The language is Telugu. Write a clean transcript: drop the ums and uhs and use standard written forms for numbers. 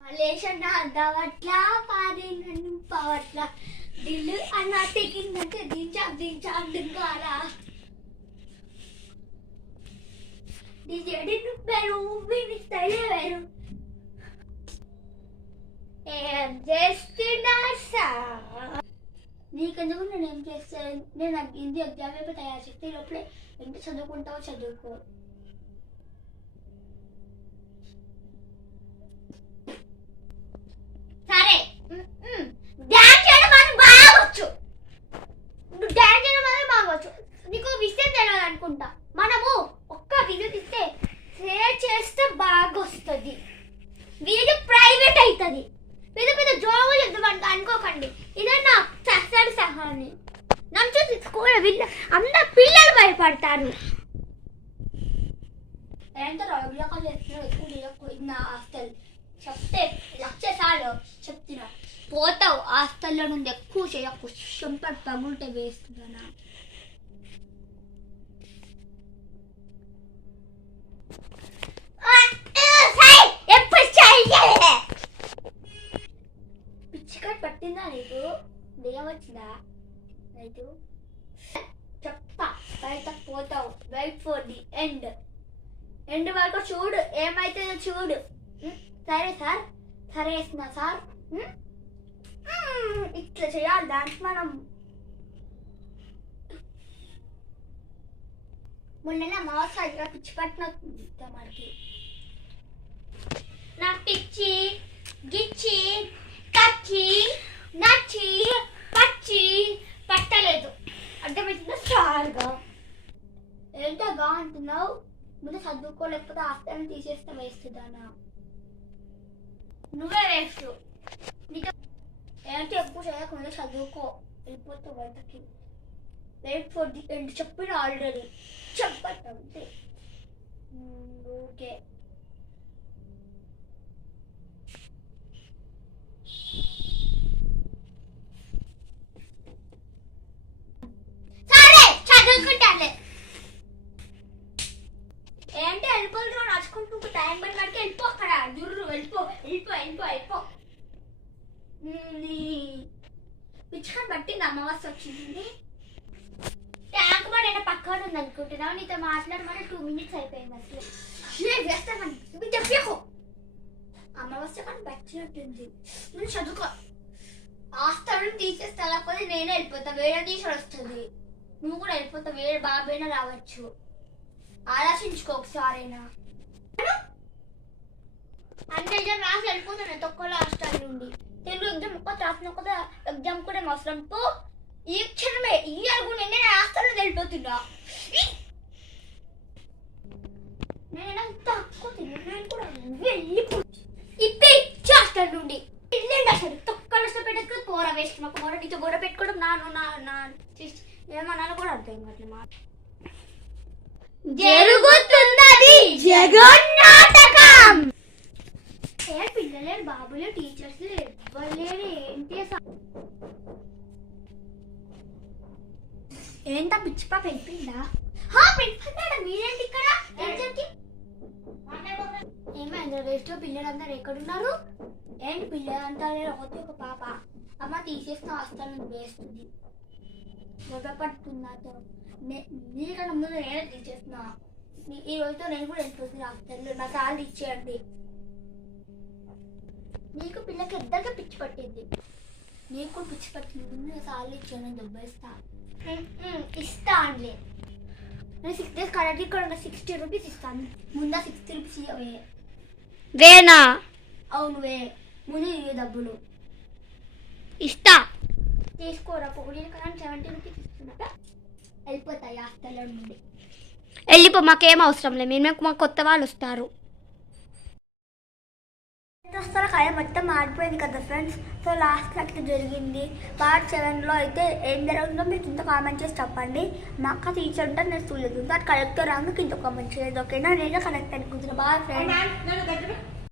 లేచన్నా దవట్లా పాడినన్ను పవట్లా దిల్లు అన్న తెగిందంటే దించా దింగారా నీ జడిను వేరు వీని స్టైలే వేరు ఏం చేస్తున్నా సార్ నీకెందుకు నేను ఏం చేస్తాను నేను హిందీ ఎగ్జామ్ అయిపోయి తయారు చేస్తే లోపలే ఎంత చదువుకుంటావో చదువుకో సరే డ్యాన్స్ చేయడం మాత్రం బాగొచ్చు నువ్వు డ్యాన్స్ చేయడం మాత్రం బాగొచ్చు నీకు విషయం తెలియాలనుకుంటా మనము ఒక్క వీడియో తీస్తే షేర్ చేస్తే బాగొస్తుంది వీడియో ప్రైవేట్ అవుతుంది పెద్ద పెద్ద జాబులు ఇద్దామంట అనుకోకండి ఇదే నా చేస్తాడు సహాని నన్ను చూసి స్కూల్ అందరు పిల్లలు భయపడతారు ఎంత రౌడియాగా చేస్తున్నారు నా హాస్టల్ చెప్తే లక్షసార్లు చెప్తున్నా పోతావు హాస్టల్లో నుండి ఎక్కువ చేయకు చెంపటి పగులుటే వేస్తున్నా పిచ్చికాట్ పట్టిందా నీకు దెయ్యం వచ్చిందా రైతు చెప్తా బయట పోతావు వెయిట్ ఫర్ ది ఎండ్ వరకు చూడు ఏమైతుందో చూడు సరే సార్ సరే వేస్తున్నా సార్ ఇట్లా చేయాలి డాన్స్ మనం మొన్న మాస్ దగ్గర పిచ్చి పట్టిన మనకి నా పిచ్చి గిచ్చి కచ్చి నచ్చి పచ్చి పట్టలేదు అర్థమవుతుందా సార్గా ఏంటోగా అంటున్నావు ముందు చదువుకోలేకపోతే ఆఫ్టర్నూన్ తీసేస్తే వేస్తుందానా నువ్వే వేస్తూ నీకు ఏంటి ఎక్కువ చేయకుండా చదువుకో వెళ్ళిపోతావు బయటకి వెయిట్ ఫర్ ది ఎండ్ చెప్పిన ఆల్రెడీ చెప్పండి ఓకే సరే చదువుకుంటాలే ఏంటి వెళ్ళిపోతున్నా నడుచుకుంటూ టైం పడి వాడికి వెళ్ళిపో అక్కడ దుర్రు వెళ్ళిపో పిచ్చుకొని పట్టింది అమావాస్య వచ్చింది ట్యాంక్ పడి అయినా పక్కన ఉంది అనుకుంటున్నావు నీతో మాట్లాడమని 2 minutes అయిపోయింది అసలు వేస్తామని చెప్పకు అమావాస్య కానీ పచ్చినట్టుంది నువ్వు చదువుకో ఆస్తాను తీసేస్తే లేకపోతే నేనే వెళ్ళిపోతా వేరే తీసి వస్తుంది నువ్వు కూడా వెళ్ళిపోతావు వేరే బాబైనా రావచ్చు ఆలోచించుకో ఒకసారైనా అంటే ఎగ్జామ్ రాసి వెళ్ళిపోతాను తొక్కలో హాస్టల్ నుండి తెలుగు ఎగ్జామ్ ఒక్క రాసిన ఒక ఎగ్జామ్ కూడా అవసరం పో ఈ క్షణమే ఈ అడుగు నేను హాస్టల్లో వెళ్ళిపోతున్నా నేను తక్కువ తిన్నాను కూడా వెళ్ళిపో ఇప్పే ఇచ్చి హాస్టల్ నుండి వెళ్ళండి అసలు తొక్కలు ఇష్టపెట్టకు కూర వేసుకున్నా కూర నీతో గొడవ పెట్టుకోవడం నా ఏమన్నా కూడా అర్థం కావట్లేదు జరుగుతున్నది జగన్నాటకం పిల్లలే బాబులే టీచర్స్ ఎవ్వలేరు ఏంటి ఏంటా పిచ్చి పాప వెళ్ళిపోయిందా వెళ్ళిపోతాడా మీరేంటి ఇక్కడ ఏమైంది వేస్ట్ పిల్లలందరూ ఎక్కడున్నారు ఏంటి పిల్లలంతా ఒకటి ఒక పాప అమ్మ తీసేసిన వస్తాను వేస్తుంది గొడవ పడుతున్నాతో నీకన్నా ముందు నేనే తీసేస్తున్నా ఈ రోజుతో నేను కూడా వెళ్ళిపోతున్నా హాస్టల్లో నా సార్లు ఇచ్చేయండి నీకు పిల్లకి ఇద్దరికి పిచ్చి పట్టింది నీకు కూడా పిచ్చి పట్టింది ముందు నా సార్లు ఇచ్చాను దెబ్బేస్తా ఇస్తా అండి నేను 6 days కరెక్ట్ ఇక్కడ 60 rupees ఇస్తాను ముందా 60 rupees ఇవ్వవే వేనా అవునువే ముందు ఇవ్వ డబ్బులు ఇస్తా తీసుకోరా పొడి కానీ 70 rupees ఇస్తున్నట వెళ్ళిపోతాయి హాస్టల్లో నుండి వెళ్ళిపో మాకేం అవసరం లేదు మేము మాకు కొత్త వాళ్ళు వస్తారు వస్తారా కానీ మొత్తం మారిపోయింది కదా ఫ్రెండ్స్ సో లాస్ట్ అట్లా జరిగింది పార్ట్ 7లో అయితే ఏం జరుగుతుందో మీరు కింద కామెంట్ చేసి చెప్పండి మా అక్క టీచర్ ఉంటే నేను చూడలేదు అది కరెక్ట్ రాంగ్ కింద కామెంట్ చేయలేదు ఓకేనా నేను కరెక్ట్ అనుకుంటున్నా బాగా ఫ్రెండ్స్